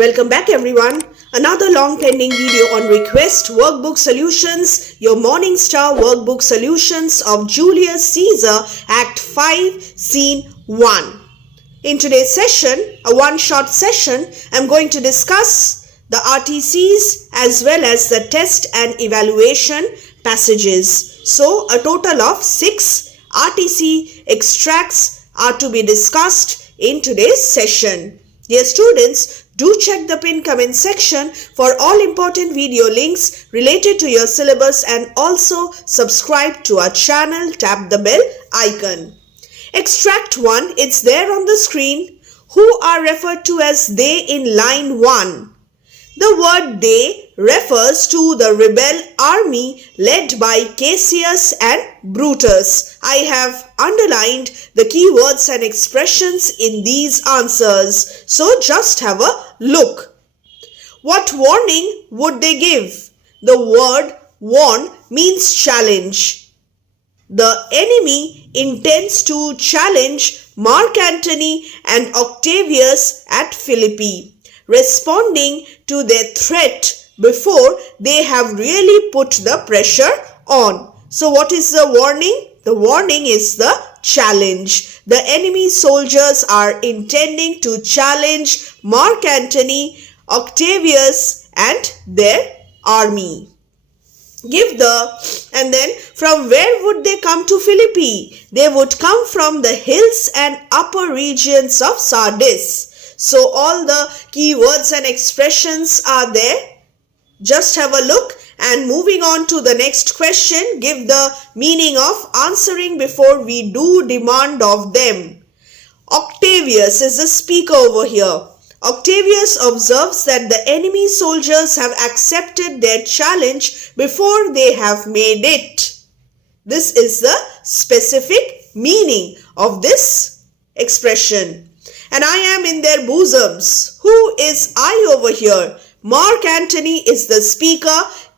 Welcome back everyone. Another long pending video on request workbook solutions, your Morning Star workbook solutions of Julius Caesar Act 5 Scene 1. In today's session, a one-shot session, I'm going to discuss the RTCs as well as the test and evaluation passages. So a total of 6 RTC extracts are to be discussed in today's session. Dear students, do check the pinned comment section for all important video links related to your syllabus and also subscribe to our channel. Tap the bell icon. Extract 1, it's there on the screen. Who are referred to as they in line 1? The word they refers to the rebel army led by Cassius and Brutus. I have underlined the keywords and expressions in these answers, so just have a look. What warning would they give? The word warn means challenge. The enemy intends to challenge Mark Antony and Octavius at Philippi, responding to their threat before they have really put the pressure on. So what is the warning? The warning is the challenge. The enemy soldiers are intending to challenge Mark Antony, Octavius and their army. And then from where would they come to Philippi? They would come from the hills and upper regions of Sardis. So all the keywords and expressions are there. Just have a look, and moving on to the next question, give the meaning of answering before we do demand of them. Octavius is the speaker over here. Octavius observes that the enemy soldiers have accepted their challenge before they have made it. This is the specific meaning of this expression. And I am in their bosoms. Who is I over here? Mark Antony is the speaker.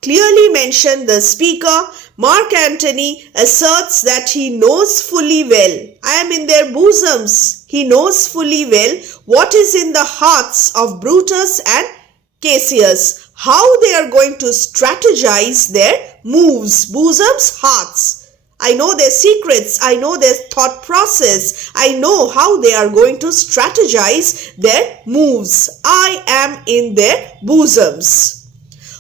Clearly mention the speaker. Mark Antony asserts that he knows fully well. I am in their bosoms. He knows fully well what is in the hearts of Brutus and Cassius. How they are going to strategize their moves. Bosoms, hearts. I know their secrets, I know their thought process, I know how they are going to strategize their moves. I am in their bosoms.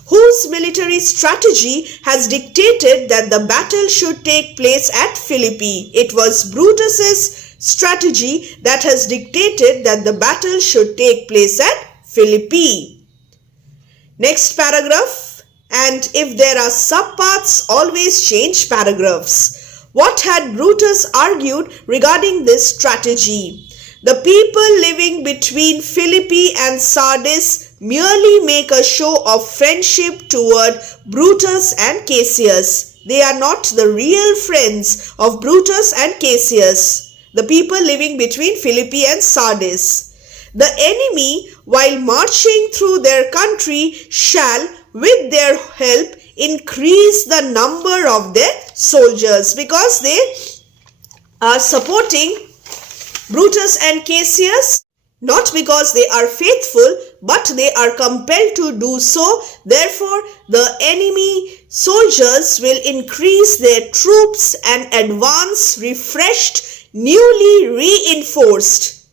Whose military strategy has dictated that the battle should take place at Philippi? It was Brutus's strategy that has dictated that the battle should take place at Philippi. Next paragraph. And if there are subparts, always change paragraphs. What had Brutus argued regarding this strategy? The people living between Philippi and Sardis merely make a show of friendship toward Brutus and Cassius. They are not the real friends of Brutus and Cassius, the people living between Philippi and Sardis. The enemy, while marching through their country, shall with their help increase the number of their soldiers, because they are supporting Brutus and Cassius, not because they are faithful, but they are compelled to do so. Therefore, the enemy soldiers will increase their troops and advance refreshed, newly reinforced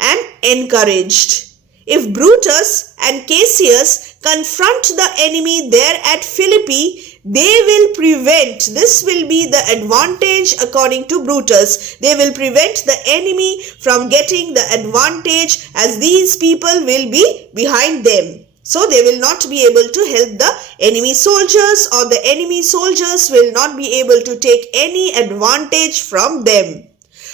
and encouraged. If Brutus and Cassius confront the enemy there at Philippi, they will prevent, this will be the advantage according to Brutus, they will prevent the enemy from getting the advantage, as these people will be behind them. So they will not be able to help the enemy soldiers, or the enemy soldiers will not be able to take any advantage from them.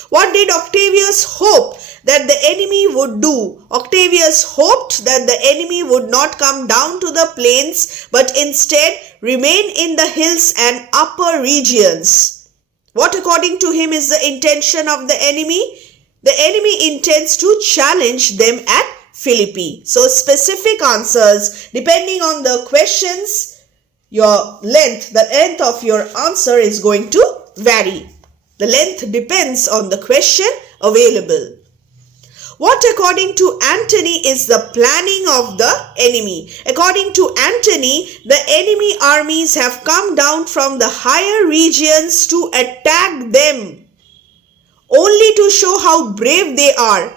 What did Octavius hope that the enemy would do? Octavius hoped that the enemy would not come down to the plains, but instead remain in the hills and upper regions. What according to him is the intention of the enemy? The enemy intends to challenge them at Philippi. So specific answers, depending on the questions, the length of your answer is going to vary. The length depends on the question available. What according to Antony is the planning of the enemy? According to Antony, the enemy armies have come down from the higher regions to attack them, only to show how brave they are,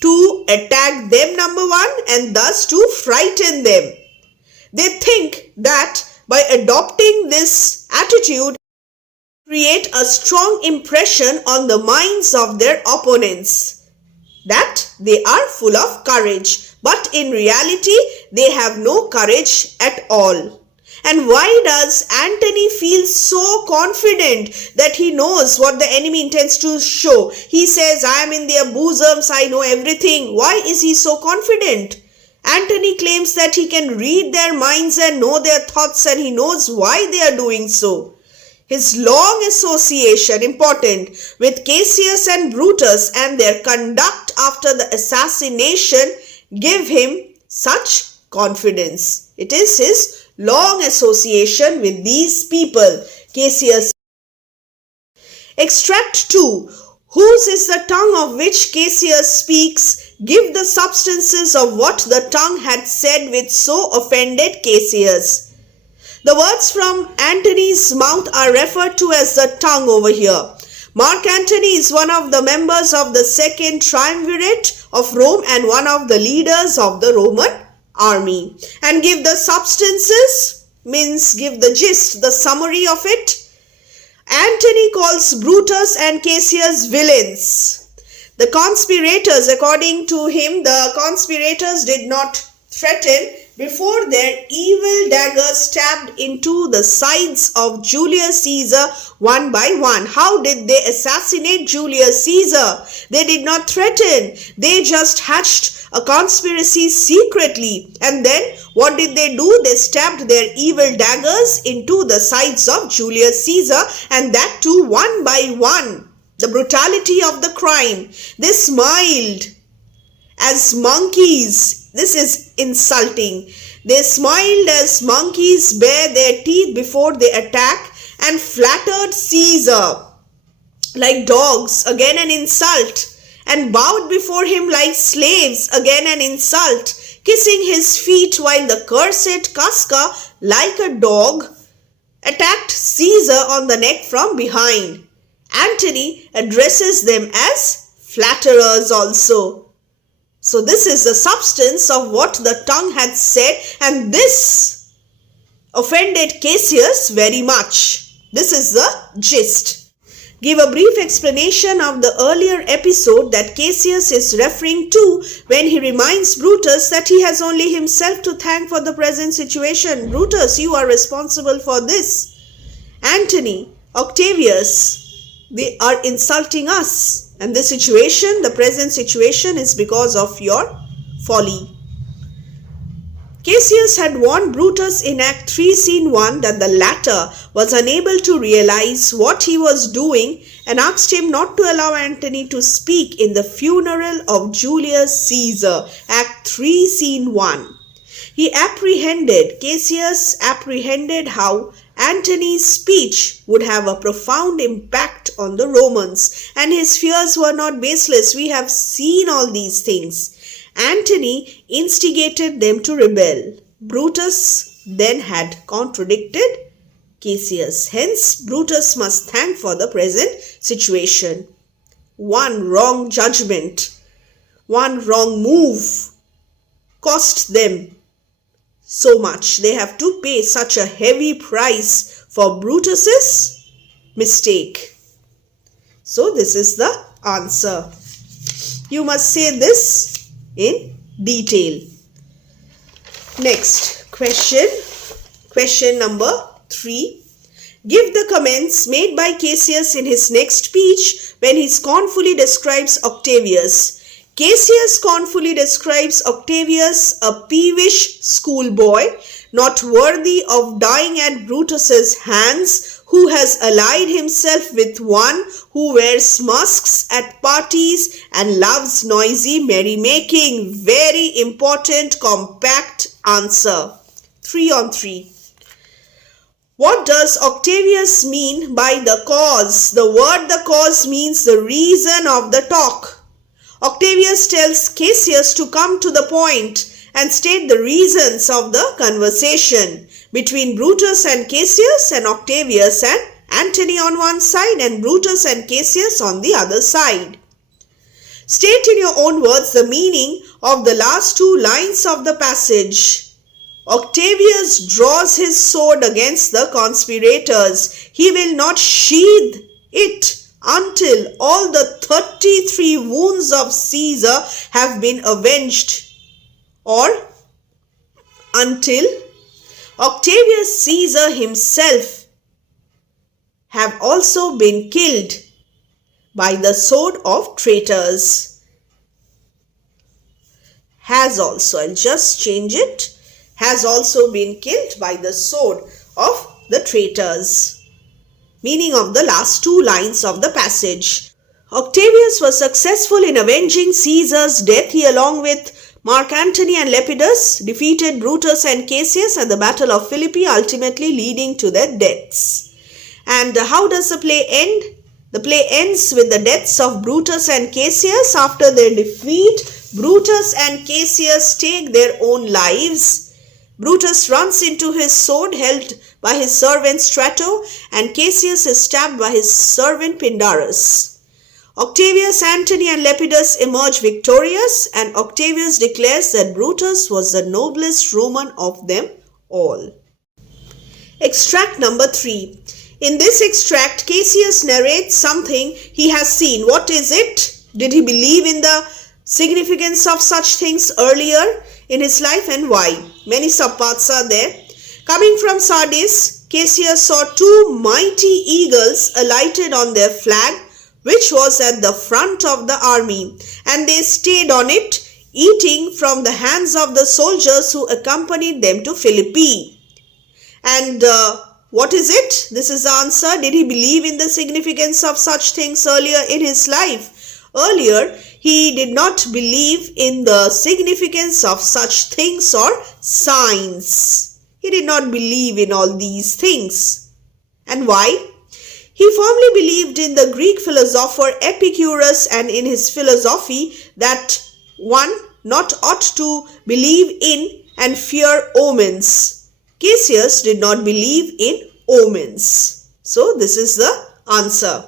to attack them, number one, and thus to frighten them. They think that by adopting this attitude, create a strong impression on the minds of their opponents that they are full of courage, but in reality they have no courage at all. And why does Antony feel so confident that he knows what the enemy intends to show? He says, I am in their bosoms, I know everything. Why is he so confident? Antony claims that he can read their minds and know their thoughts, and he knows why they are doing so. His long association, important, with Cassius and Brutus and their conduct after the assassination give him such confidence. It is his long association with these people. Cassius. Extract 2. Whose is the tongue of which Cassius speaks? Give the substances of what the tongue had said which so offended Cassius. The words from Antony's mouth are referred to as the tongue over here. Mark Antony is one of the members of the second triumvirate of Rome and one of the leaders of the Roman army. And give the substances means give the gist, the summary of it. Antony calls Brutus and Cassius villains. The conspirators, according to him, the conspirators did not threaten before their evil daggers stabbed into the sides of Julius Caesar one by one. How did they assassinate Julius Caesar? They did not threaten. They just hatched a conspiracy secretly. And then what did they do? They stabbed their evil daggers into the sides of Julius Caesar, and that too one by one. The brutality of the crime. They smiled as monkeys. This is insulting. They smiled as monkeys bare their teeth before they attack, and flattered Caesar like dogs, again an insult, and bowed before him like slaves, again an insult, kissing his feet while the cursed Casca, like a dog, attacked Caesar on the neck from behind. Antony addresses them as flatterers also. So this is the substance of what the tongue had said, and this offended Cassius very much. This is the gist. Give a brief explanation of the earlier episode that Cassius is referring to when he reminds Brutus that he has only himself to thank for the present situation. Brutus, you are responsible for this. Antony, Octavius, they are insulting us. And the situation, the present situation, is because of your folly. Cassius had warned Brutus in Act 3, Scene 1 that the latter was unable to realize what he was doing and asked him not to allow Antony to speak in the funeral of Julius Caesar. Act 3, Scene 1. Cassius apprehended how Antony's speech would have a profound impact on the Romans, and his fears were not baseless. We have seen all these things. Antony instigated them to rebel. Brutus then had contradicted Cassius. Hence, Brutus must thank for the present situation. One wrong judgment, one wrong move cost them so much. They have to pay such a heavy price for Brutus's mistake. So this is the answer. You must say this in detail. Next question. Question number 3. Give the comments made by Cassius in his next speech when he scornfully describes Octavius. Cassius scornfully describes Octavius a peevish schoolboy, not worthy of dying at Brutus's hands, who has allied himself with one who wears masks at parties and loves noisy merrymaking. Very important, compact answer. 3 on 3. What does Octavius mean by the cause? The word the cause means the reason of the talk. Octavius tells Cassius to come to the point and state the reasons of the conversation between Brutus and Cassius, and Octavius and Antony on one side and Brutus and Cassius on the other side. State in your own words the meaning of the last two lines of the passage. Octavius draws his sword against the conspirators. He will not sheathe it until all the 33 wounds of Caesar have been avenged, or until Octavius Caesar himself have also been killed by the sword of traitors. Has also, I'll just change it, has also been killed by the sword of the traitors. Meaning of the last two lines of the passage. Octavius was successful in avenging Caesar's death. He, along with Mark Antony and Lepidus, defeated Brutus and Cassius at the Battle of Philippi, ultimately leading to their deaths. And how does the play end? The play ends with the deaths of Brutus and Cassius. After their defeat, Brutus and Cassius take their own lives. Brutus runs into his sword held by his servant Strato, and Cassius is stabbed by his servant Pindarus. Octavius, Antony and Lepidus emerge victorious, and Octavius declares that Brutus was the noblest Roman of them all. Extract number 3. In this extract, Cassius narrates something he has seen. What is it? Did he believe in the significance of such things earlier in his life, and why? Many subparts are there. Coming from Sardis, Cassius saw two mighty eagles alighted on their flag, which was at the front of the army, and they stayed on it, eating from the hands of the soldiers who accompanied them to Philippi. And what is it? This is the answer. Did he believe in the significance of such things earlier in his life? Earlier, he did not believe in the significance of such things or signs. He did not believe in all these things. And why? He firmly believed in the Greek philosopher Epicurus and in his philosophy that one not ought to believe in and fear omens. Cassius did not believe in omens. So this is the answer.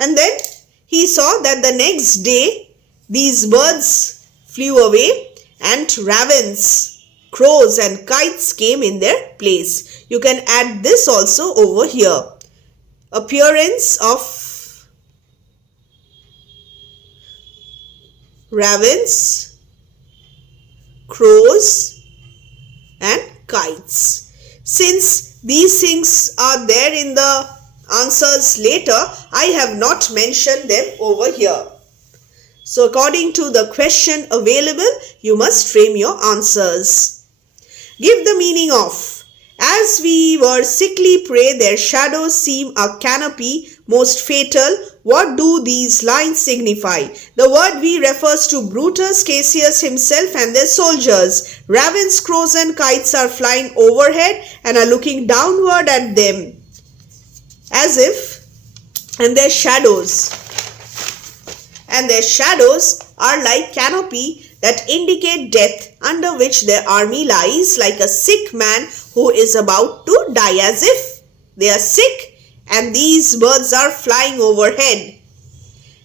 And then he saw that the next day these birds flew away and ravens, crows and kites came in their place. You can add this also over here. Appearance of ravens, crows and kites. Since these things are there in the answers later, I have not mentioned them over here. So according to the question available, you must frame your answers. Give the meaning of: as we were sickly prey, their shadows seem a canopy most fatal. What do these lines signify? The word "we" refers to Brutus, Cassius himself and their soldiers. Ravens, crows and kites are flying overhead and are looking downward at them as if, and their shadows are like canopy that indicate death, under which their army lies, like a sick man who is about to die, as if they are sick and these birds are flying overhead.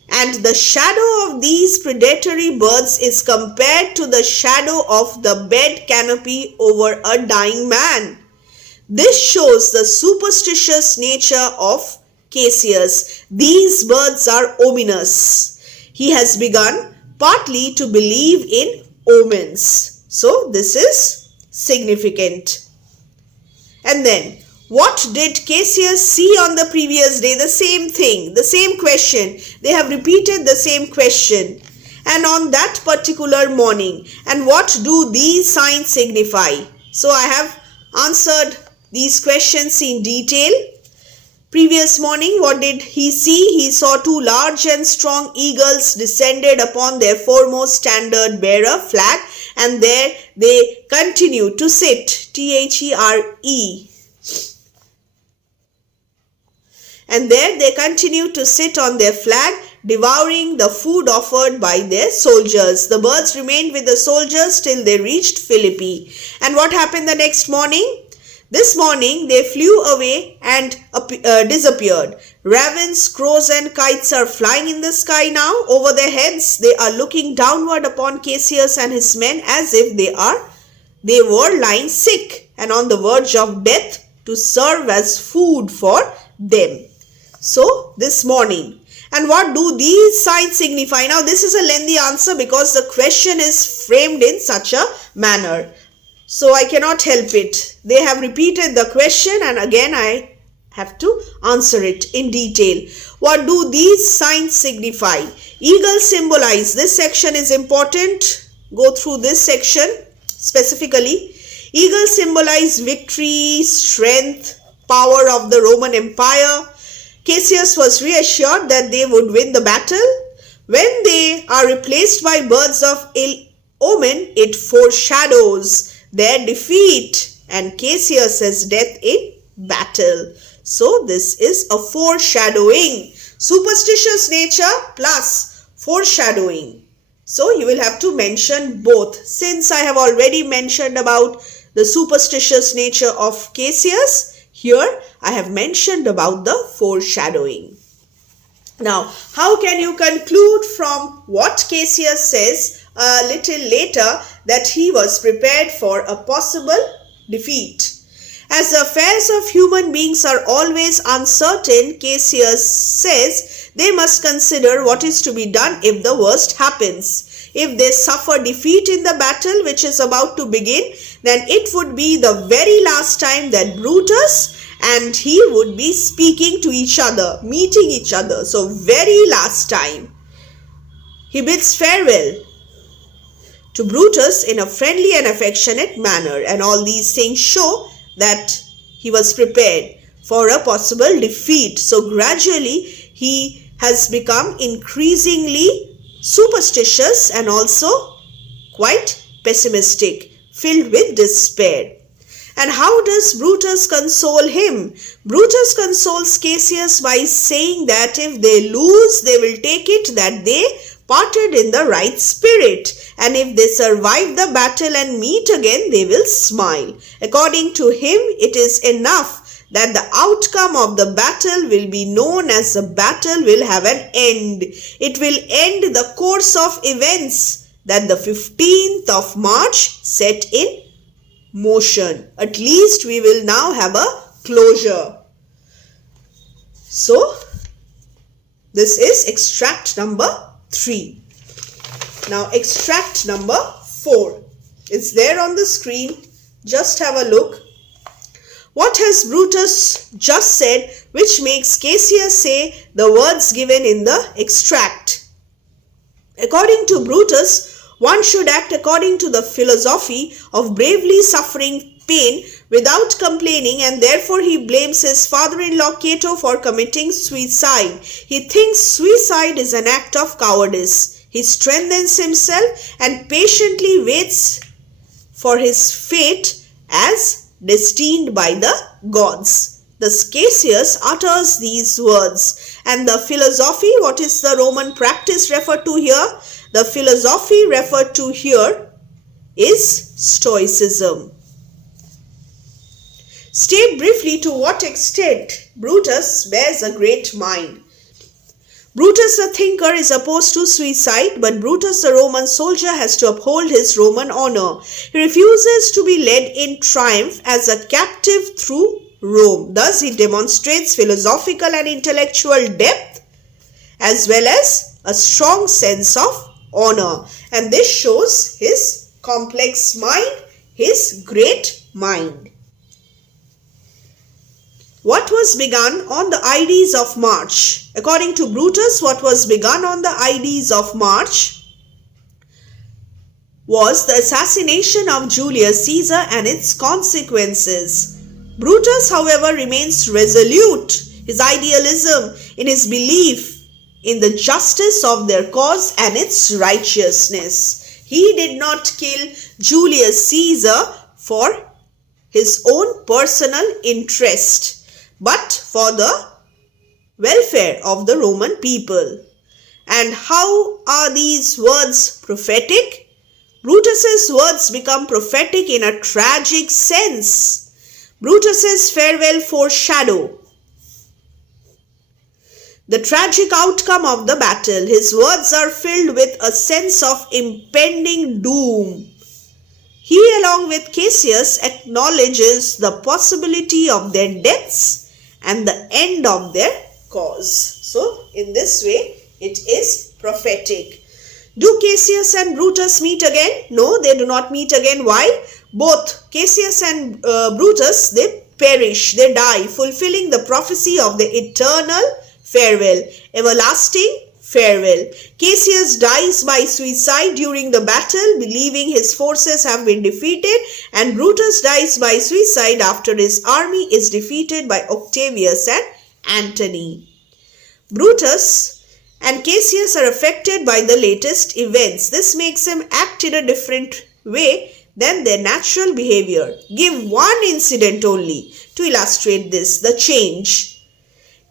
And the shadow of these predatory birds is compared to the shadow of the bed canopy over a dying man. This shows the superstitious nature of Cassius. These birds are ominous. He has begun partly to believe in omens. So this is significant. And then, what did Cassius see on the previous day? The same thing, the same question. They have repeated the same question. And on that particular morning. And what do these signs signify? So I have answered these questions in detail. Previous morning, what did he see? He saw two large and strong eagles descended upon their foremost standard bearer flag, and there they continue to sit, T-H-E-R-E. And there they continue to sit on their flag, devouring the food offered by their soldiers. The birds remained with the soldiers till they reached Philippi. And what happened the next morning? This morning they flew away and disappeared. Ravens, crows and kites are flying in the sky now. Over their heads they are looking downward upon Cassius and his men as if they were lying sick and on the verge of death to serve as food for them. So this morning. And what do these signs signify? Now this is a lengthy answer because the question is framed in such a manner. So I cannot help it. They have repeated the question and again I have to answer it in detail. What do these signs signify? Eagles symbolize. This section is important. Go through this section specifically. Eagles symbolize victory, strength, power of the Roman Empire. Cassius was reassured that they would win the battle. When they are replaced by birds of omen, it foreshadows their defeat and Cassius's death in battle. So this is a foreshadowing. Superstitious nature plus foreshadowing. So you will have to mention both. Since I have already mentioned about the superstitious nature of Cassius, here I have mentioned about the foreshadowing. Now, how can you conclude from what Cassius says a little later that he was prepared for a possible defeat? As the affairs of human beings are always uncertain, Cassius says they must consider what is to be done if the worst happens. If they suffer defeat in the battle which is about to begin, then it would be the very last time that Brutus and he would be speaking to each other, meeting each other. So very last time. He bids farewell to Brutus in a friendly and affectionate manner, and all these things show that he was prepared for a possible defeat. So gradually he has become increasingly superstitious and also quite pessimistic, filled with despair. And how does Brutus console him? Brutus consoles Cassius by saying that if they lose, they will take it that they parted in the right spirit, and if they survive the battle and meet again, they will smile. According to him, it is enough that the outcome of the battle will be known, as the battle will have an end. It will end the course of events that the 15th of March set in motion. At least we will now have a closure. So, this is extract number 3. Now, extract number 4. It's there on the screen. Just have a look. What has Brutus just said which makes Cassius say the words given in the extract? According to Brutus, one should act according to the philosophy of bravely suffering pain without complaining, and therefore he blames his father-in-law Cato for committing suicide. He thinks suicide is an act of cowardice. He strengthens himself and patiently waits for his fate as destined by the gods. Thus Cassius utters these words. And the philosophy, what is the Roman practice referred to here? The philosophy referred to here is Stoicism. State briefly to what extent Brutus bears a great mind. Brutus the thinker is opposed to suicide, but Brutus the Roman soldier has to uphold his Roman honor. He refuses to be led in triumph as a captive through Rome. Thus he demonstrates philosophical and intellectual depth as well as a strong sense of honor. And this shows his complex mind, his great mind. What was begun on the Ides of March? According to Brutus, what was begun on the Ides of March was the assassination of Julius Caesar and its consequences. Brutus, however, remains resolute. His idealism in his belief in the justice of their cause and its righteousness. He did not kill Julius Caesar for his own personal interest, but for the welfare of the Roman people. And how are these words prophetic? Brutus's words become prophetic in a tragic sense. Brutus's farewell foreshadow the tragic outcome of the battle. His words are filled with a sense of impending doom. He, along with Cassius, acknowledges the possibility of their deaths and the end of their cause. So, in this way, it is prophetic. Do Cassius and Brutus meet again? No, they do not meet again. Why? Both Cassius and Brutus, they perish, they die, fulfilling the prophecy of the eternal farewell, everlasting farewell. Cassius dies by suicide during the battle, believing his forces have been defeated, and Brutus dies by suicide after his army is defeated by Octavius and Antony. Brutus and Cassius are affected by the latest events. This makes them act in a different way than their natural behavior. Give one incident only to illustrate this, the change.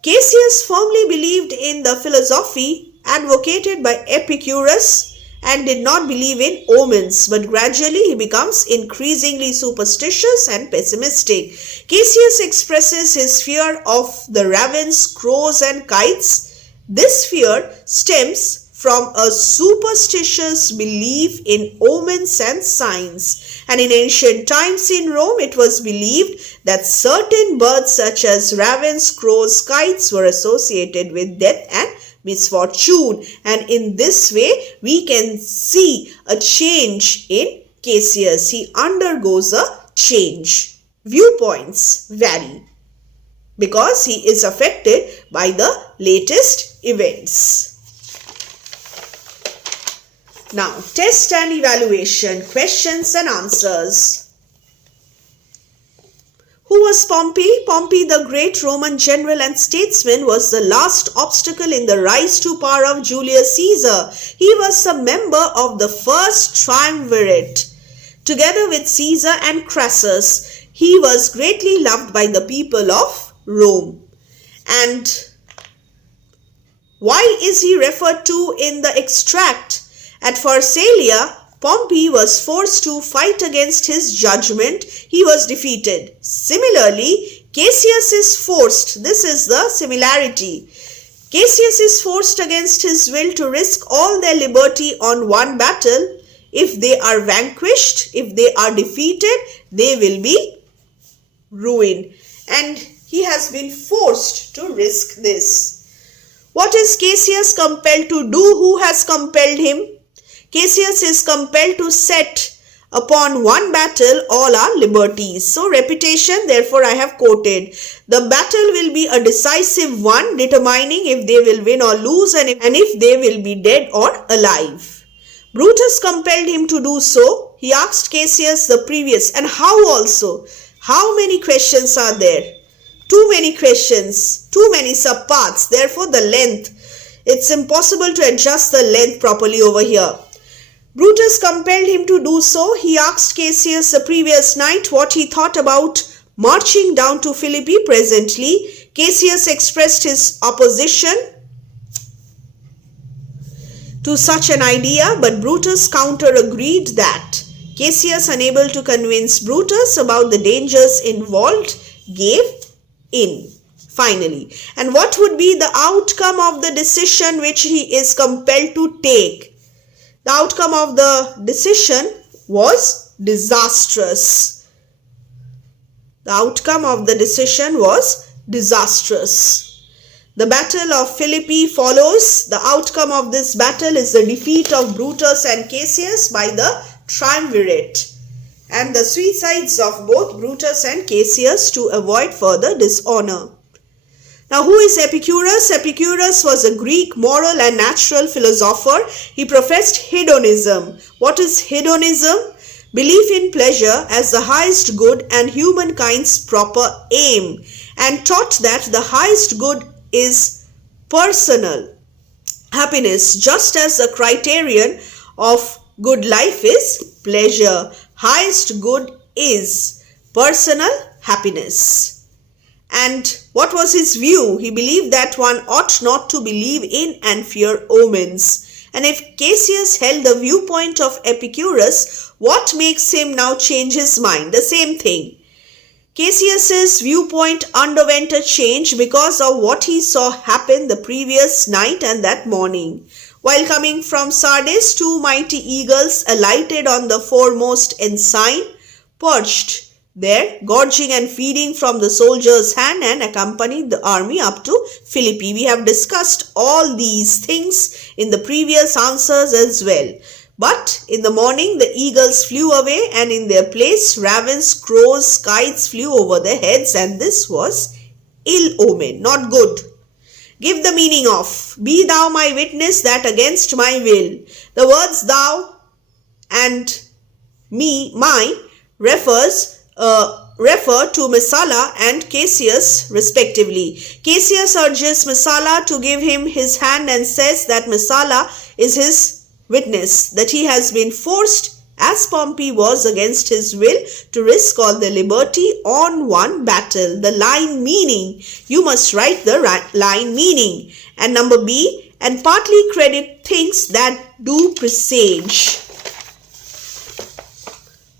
Cassius firmly believed in the philosophy advocated by Epicurus and did not believe in omens, but gradually he becomes increasingly superstitious and pessimistic. Cassius expresses his fear of the ravens, crows and kites. This fear stems from a superstitious belief in omens and signs. And in ancient times in Rome, it was believed that certain birds such as ravens, crows, kites were associated with death and misfortune. And in this way, we can see a change in Cassius. He undergoes a change. Viewpoints vary because he is affected by the latest events. Now, test and evaluation, questions and answers. Who was Pompey? Pompey, the great Roman general and statesman, was the last obstacle in the rise to power of Julius Caesar. He was a member of the first triumvirate. Together with Caesar and Crassus, he was greatly loved by the people of Rome. And why is he referred to in the extract? At Pharsalia, Pompey was forced to fight against his judgment. He was defeated. Similarly, Cassius is forced. This is the similarity. Cassius is forced against his will to risk all their liberty on one battle. If they are vanquished, if they are defeated, they will be ruined. And he has been forced to risk this. What is Cassius compelled to do? Who has compelled him? Cassius is compelled to set upon one battle all our liberties. So repetition, therefore I have quoted. The battle will be a decisive one, determining if they will win or lose and if they will be dead or alive. Brutus compelled him to do so. He asked Cassius the previous, and how also? How many questions are there? Too many questions, too many subparts. Therefore the length, it's impossible to adjust the length properly over here. Brutus compelled him to do so. He asked Cassius the previous night what he thought about marching down to Philippi presently. Cassius expressed his opposition to such an idea, but Brutus counter-agreed that. Cassius, unable to convince Brutus about the dangers involved, gave in finally. And what would be the outcome of the decision which he is compelled to take? The outcome of the decision was disastrous. The outcome of the decision was disastrous. The Battle of Philippi follows. The outcome of this battle is the defeat of Brutus and Cassius by the triumvirate and the suicides of both Brutus and Cassius to avoid further dishonor. Now, who is Epicurus? Epicurus was a Greek moral and natural philosopher. He professed hedonism. What is hedonism? Belief in pleasure as the highest good and humankind's proper aim, and taught that the highest good is personal happiness, just as the criterion of good life is pleasure. Highest good is personal happiness. And what was his view? He believed that one ought not to believe in and fear omens. And if Cassius held the viewpoint of Epicurus, what makes him now change his mind? The same thing. Cassius's viewpoint underwent a change because of what he saw happen the previous night and that morning. While coming from Sardis, two mighty eagles alighted on the foremost ensign, perched there, gorging and feeding from the soldier's hand, and accompanied the army up to Philippi. We have discussed all these things in the previous answers as well. But in the morning the eagles flew away, and in their place ravens, crows, kites flew over their heads, and this was ill omen, not good. Give the meaning of, be thou my witness that against my will. The words thou and me, my, refer to Messala and Cassius respectively. Cassius urges Messala to give him his hand and says that Messala is his witness, that he has been forced, as Pompey was against his will, to risk all the liberty on one battle. The line meaning, you must write the line meaning. And number B, and partly credit things that do presage.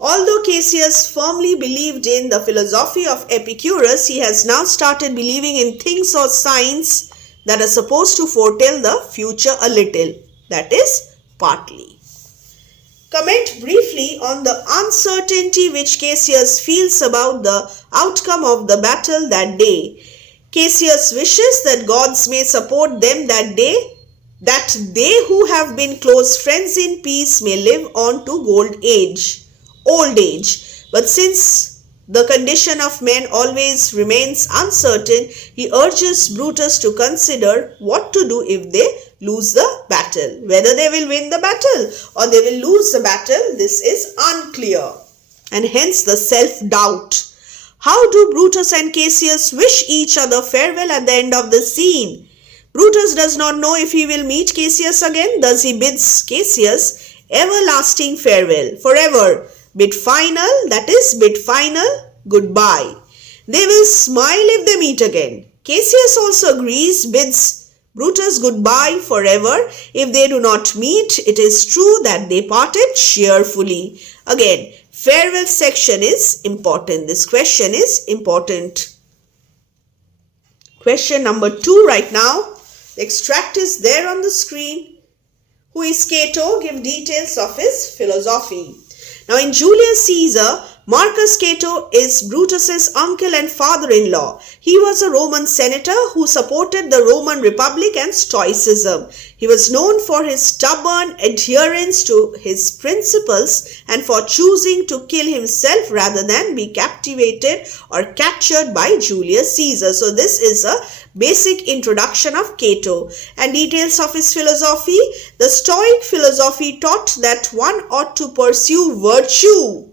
Although Cassius firmly believed in the philosophy of Epicurus, he has now started believing in things or signs that are supposed to foretell the future a little. That is, partly. Comment briefly on the uncertainty which Cassius feels about the outcome of the battle that day. Cassius wishes that gods may support them that day, that they who have been close friends in peace may live on to old age. But since the condition of men always remains uncertain, he urges Brutus to consider what to do if they lose the battle. Whether they will win the battle or they will lose the battle, this is unclear. And hence the self-doubt. How do Brutus and Cassius wish each other farewell at the end of the scene? Brutus does not know if he will meet Cassius again. Thus he bids Cassius everlasting farewell, forever. Bid final, that is bid final, goodbye. They will smile if they meet again. Cassius also agrees, bids Brutus goodbye forever. If they do not meet, it is true that they parted cheerfully. Again, farewell section is important. This question is important. Question number 2 right now. The extract is there on the screen. Who is Cato? Give details of his philosophy. Now in Julius Caesar, Marcus Cato is Brutus's uncle and father-in-law. He was a Roman senator who supported the Roman Republic and Stoicism. He was known for his stubborn adherence to his principles and for choosing to kill himself rather than be captivated or captured by Julius Caesar. So this is a basic introduction of Cato. And details of his philosophy. The Stoic philosophy taught that one ought to pursue virtue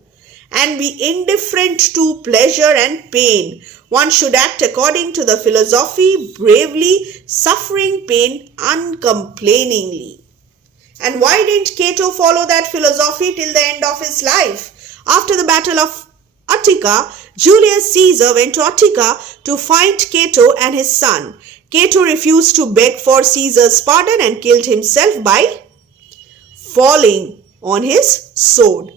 and be indifferent to pleasure and pain. One should act according to the philosophy, bravely, suffering pain uncomplainingly. And why didn't Cato follow that philosophy till the end of his life? After the battle of Utica, Julius Caesar went to Utica to find Cato and his son. Cato refused to beg for Caesar's pardon and killed himself by falling on his sword.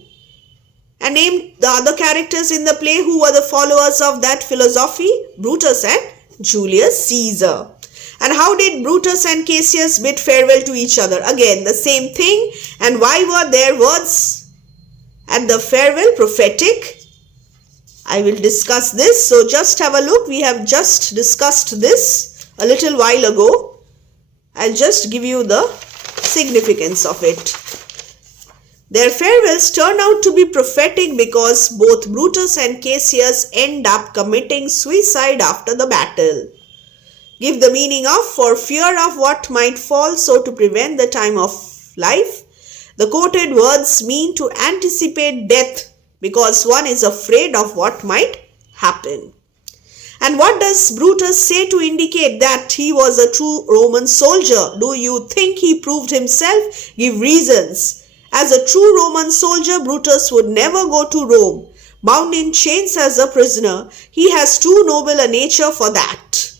And named the other characters in the play who were the followers of that philosophy, Brutus and Julius Caesar. And how did Brutus and Cassius bid farewell to each other? Again, the same thing. And why were their words at the farewell prophetic? I will discuss this. So just have a look. We have just discussed this a little while ago. I'll just give you the significance of it. Their farewells turn out to be prophetic because both Brutus and Cassius end up committing suicide after the battle. Give the meaning of, for fear of what might fall, so to prevent the time of life. The quoted words mean to anticipate death because one is afraid of what might happen. And what does Brutus say to indicate that he was a true Roman soldier? Do you think he proved himself? Give reasons. As a true Roman soldier, Brutus would never go to Rome. Bound in chains as a prisoner, he has too noble a nature for that.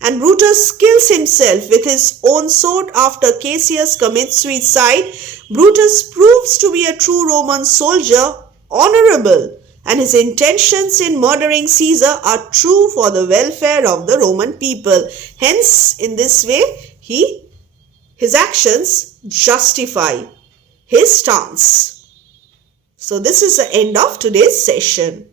And Brutus kills himself with his own sword after Cassius commits suicide. Brutus proves to be a true Roman soldier, honorable, and his intentions in murdering Caesar are true for the welfare of the Roman people. Hence, in this way, his actions justify his stance. So this is the end of today's session.